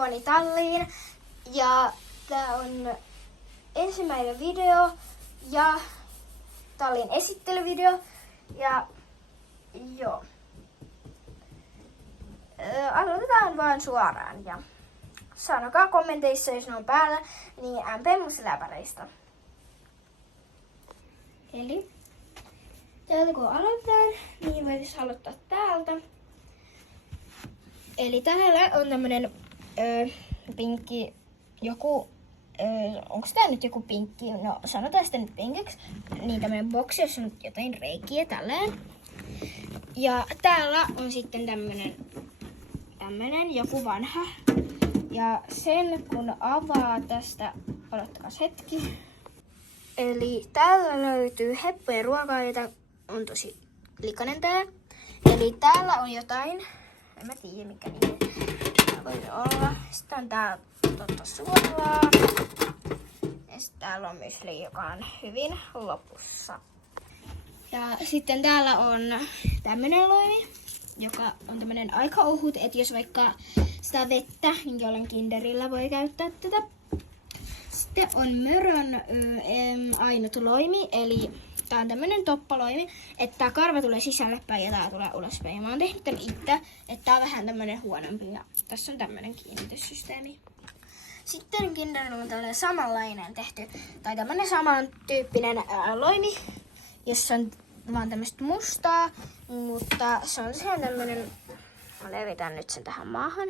ponitalliin. Ja tää on ensimmäinen video ja tallin esittelyvideo. Ja joo. Aloitetaan vaan suoraan ja sanokaa kommenteissa, jos ne on päällä, niin MP-musiläpäreistä. Eli täältä kun aloitetaan, niin voitaisiin aloittaa täältä. Eli täällä on tämmönen pinkki, joku, onko tää nyt joku pinkki, no sanotaan sitä nyt pinkiksi, niin tämmönen boksi, jossa on jotain reikiä tälleen. Ja täällä on sitten tämmönen joku vanha. Ja sen kun avaa tästä, odottakaa hetki. Eli täällä löytyy heppoja ruoka-aineita, on tosi likainen tää. Eli täällä on jotain, en mä tiedä mikä nimi voi olla. Sitten on tää suolaa. Ja sitten täällä on mysli, joka on hyvin lopussa. Ja sitten täällä on tämmönen loimi, joka on tämmönen aika ohut, että jos vaikka sitä vettä, niin jollain Kinderillä voi käyttää tätä. Sitten on Mörön ainut loimi, eli tää on tämmönen toppaloimi, että tää karva tulee sisälle päin ja tää tulee ulospäin. Ja mä oon tehnyt tän itse, että tää on vähän tämmönen huonompi ja tässä on tämmönen kiinnityssysteemi. Sitten Kinderillä on tällainen samanlainen tehty, tai tämmönen samantyyppinen loimi, jossa on vaan tämmöstä mustaa, mutta se on ihan tämmönen, mä levitän nyt sen tähän maahan.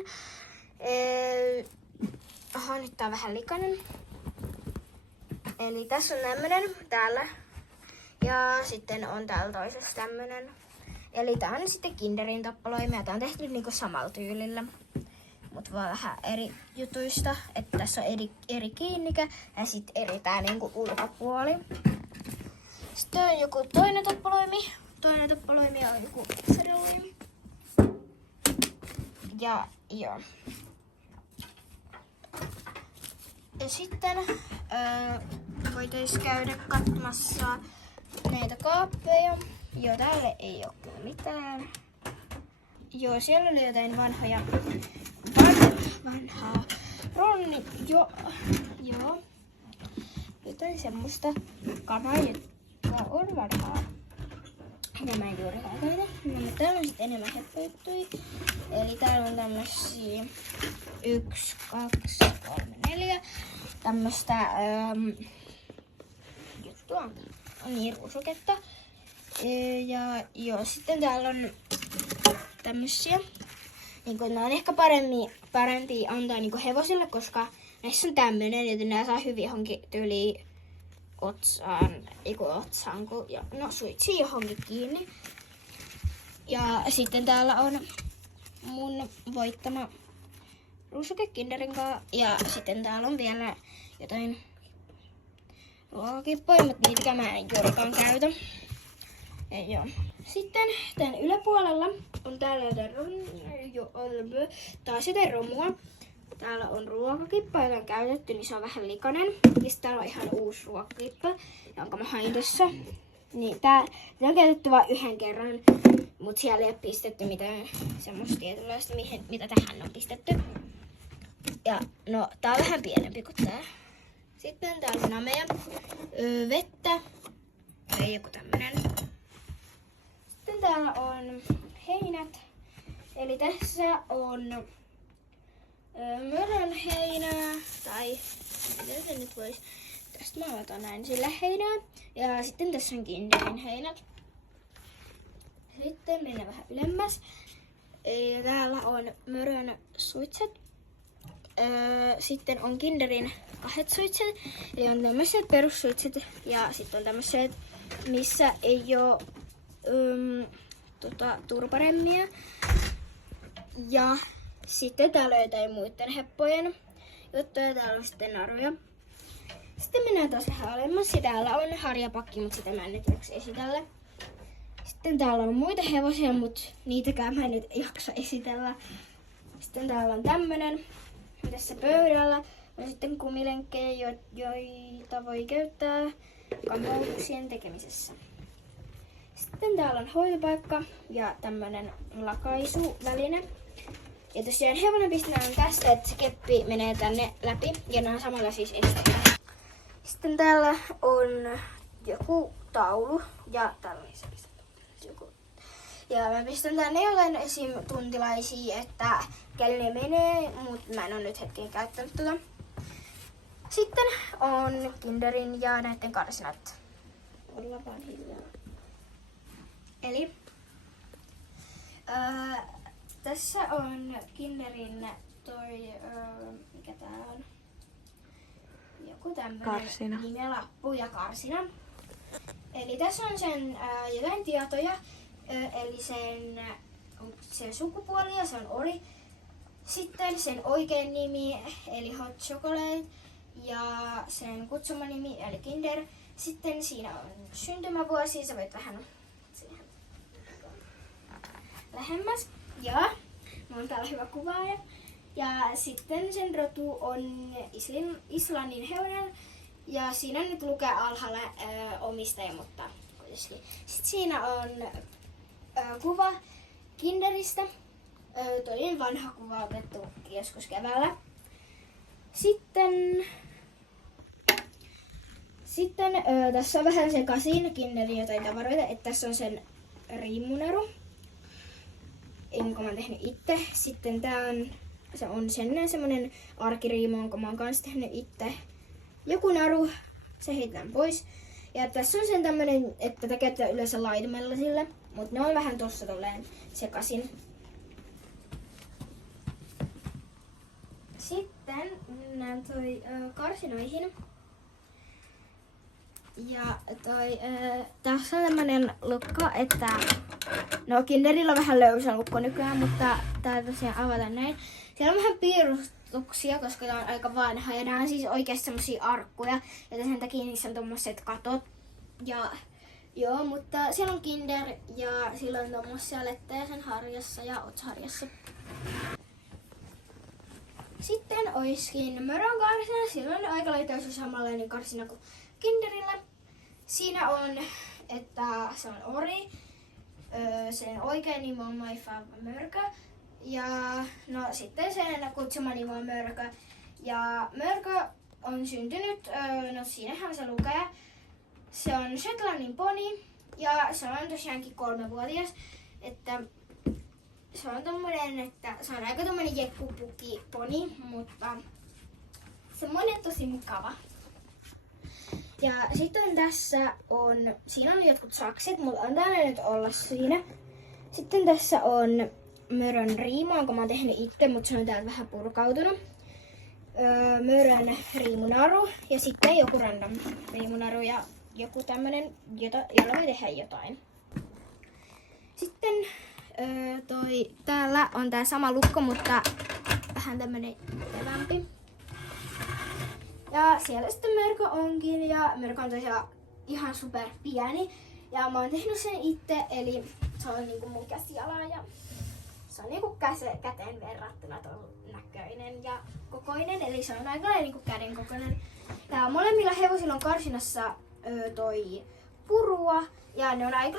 Nyt tää on vähän likainen. Eli tässä on tämmönen täällä. Ja sitten on täällä toisessa tämmönen. Eli tää on sitten Kinderin toppaloimi ja tää on tehty niinku samalla tyylillä. Mut vaan vähän eri jutuista. Että tässä on eri kiinnikä ja sitten eri tää niinku ulkopuoli. Sitten on joku toinen toppaloimi. Toinen toppaloimi on joku sarjaloimi. Ja joo. Ja sitten voitaisiin käydä katsomassa näitä kaappeja. Joo, täällä ei oo kyllä mitään. Joo, siellä oli jotain vanhaa Ronni. Joo. Jotain semmoista kamaa, joka on vanhaa. Nämä ei juuri haikaita. No, täällä on sitten enemmän heppojuttuja. Eli täällä on tämmösiä 1, 2, 3, 4. Tämmöstä juttua. On niin ruusuketta. Ja joo, sitten täällä on tämmösiä. Niinku, nää on ehkä parempi antaa niinku hevosille, koska näissä on tämmönen, joten nää saa hyvin johonkin tyyliin otsaan, suitsii johonkin kiinni. Ja sitten täällä on mun voittama ruusuke Kinderin kanssa. Ja sitten täällä on vielä jotain ruokakippoja, mutta niitäkään mä en juurikaan käytä. Ja joo. Sitten tän yläpuolella on täällä jotain romua. Täällä on ruokakippa, jota on käytetty, niin se on vähän likainen. Ja sitten täällä on ihan uusi ruokakippa, jonka mä hain tässä. Niin tää on käytetty vain yhden kerran, mutta siellä ei ole pistetty mitään semmoista tietynlaista, mitä tähän on pistetty. Ja no, tää on vähän pienempi kuin tää. Sitten täällä on nameja, vettä, ei joku tämmönen. Sitten täällä on heinät, eli tässä on Mörön heinää, tai miten se nyt voisi, tästä mä otan näin sillä heinää. Ja sitten tässä on Kinderin heinät. Sitten mennään vähän ylemmäs. Ja täällä on Mörön suitset. Sitten on Kinderin 2 suitset. Eli on tämmöiset perussuitset ja sitten on tämmöiset, missä ei oo turparemmia. Ja sitten täällä on jotain muiden heppojen juttuja. Täällä on sitten naruja. Sitten mennään taas vähän alemmas. Ja täällä on harjapakki, mutta sitä mä en nyt jaksa esitellä. Sitten täällä on muita hevosia, mutta niitäkään mä en nyt jaksa esitellä. Sitten täällä on tämmönen. Tässä pöydällä on sitten kumilenkkejä, joita voi käyttää kampauksien tekemisessä. Sitten täällä on hoitopaikka ja tämmönen lakaisuväline. Ja tosiaan hevonen pistetään tästä, että se keppi menee tänne läpi. Ja nämä on samalla siis esteitä. Sitten täällä on joku taulu. Ja täällä on joku. Ja mä pistän tänne jotain esim. Tuntilaisia, että kelle ne menee. Mutta mä en ole nyt hetken käyttänyt tota. Sitten on Kinderin ja näiden karsinat. Ollaan vaan hiljaa. Eli tässä on Kinderin toi, mikä tää on? Joku tämmönen nimelappu ja karsina. Eli tässä on sen jotain tietoja, eli sen sukupuoli ja se on Oli. Sitten sen oikein nimi, eli Hot Chocolate, ja sen kutsumanimi, eli Kinder. Sitten siinä on syntymävuosi, sä voit vähän siihen lähemmäs. Ja mulla on täällä hyvä kuvaaja. Ja sitten sen rotu on Islannin hevonen. Ja siinä nyt lukee alhaalla omistaja, mutta kuitenkin. Sitten siinä on kuva Kinderistä. Toinen vanha kuva otettu joskus keväällä. Sitten tässä on vähän sekaisin Kinderin jotain tavaroita, että tässä on sen riimunaru, jonka mä oon tehnyt itse. Sitten se on semmonen arkiriimu, jonka mä oon kanssa tehnyt itse. Joku naru, se heitetään pois. Ja tässä on sen tämmönen, että tätä käytetään yleensä laitumella sille, mutta ne on vähän tossa tolleen sekaisin. Sitten mennään karsinoihin. Ja tässä on tämmönen lukko, että no Kinderillä on vähän löysä lukko nykyään, mutta tää tosiaan avataan näin. Siellä on vähän piirustuksia, koska tää on aika vanha ja nää on siis oikeasti semmosia arkkuja. Ja sen takia niissä on tommoset katot. Ja joo, mutta siellä on Kinder ja sillä on tommosia lettejä sen harjassa ja otsaharjassa. Sitten oiskin Mörön karsina. Sillä on aika lailla samanlainen karsina kuin Kinderillä. Siinä on, että se on Ori. Sen oikea nimi on My Fav Mörkö. Ja no sitten sen kutsuma nimi on Mörkö. Ja Mörkö on syntynyt, no siinähän se lukee. Se on Shetlandin poni ja se on tosiaankin 3-vuotias. Että se on tommonen, että se on aika tommonen jekkupukki poni, mutta semmonen tosi mukava. Ja sitten siinä on jotkut sakset, mutta antaa ne nyt olla siinä. Sitten tässä on Mörön riimu, jonka mä oon tehnyt itse, mutta se on täältä vähän purkautunut. Mörön riimunaru ja sitten joku random riimunaru ja joku tämmönen, jolla voi tehdä jotain. Sitten täällä on tää sama lukko, mutta vähän tämmönen levämpi. Ja siellä sitten Mörkö onkin ja Mörkö on tosiaan ihan super pieni. Ja mä oon tehnyt sen itse, eli se on niinku mun käsiala ja se on niinku käteen verrattuna ton näköinen ja kokoinen. Eli se on aika niinku käden kokoinen. Ja molemmilla hevosilla on karsinassa toi purua ja ne on aika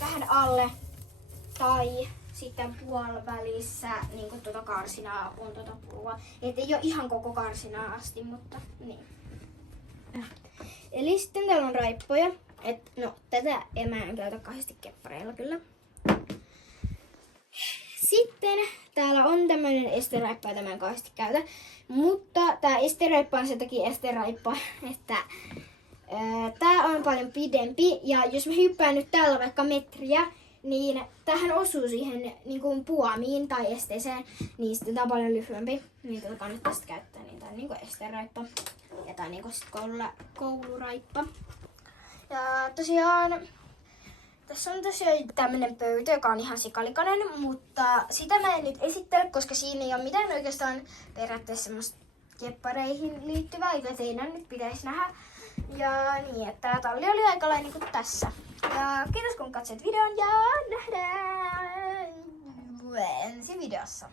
vähän alle tai sitten puolivälissä niin tuota karsinaa on tuota purua. Et ei ole ihan koko karsinaa asti, mutta niin. Eli sitten täällä on raippoja. No tätä en käytä kahdesti keppareilla kyllä. Sitten täällä on tämmönen esteraippa, jota mä en kahdesti käytä. Mutta tää esteraippa on sen takia esteraippa, että tää on paljon pidempi. Ja jos mä hyppään nyt täällä vaikka metriä, niin tähän osuu siihen niin kuin puomiin tai esteeseen, niin sitten tää on paljon lyhyempi. Niin tätä kannattaa sitten käyttää, niin tää on niinku esteraippa. Ja tää on niinku sit kouluraippa. Ja tosiaan, tässä on tosiaan tämmönen pöytä, joka on ihan sikalikainen, mutta sitä mä en nyt esittele, koska siinä ei ole mitään oikeastaan periaatteessa semmoista keppareihin liittyvää, jota teidän nyt pitäisi nähdä. Ja niin, että tää talli oli aika lailla niin kuin tässä. Ja kiitos kun katsoit videon ja nähdään ensi videossa.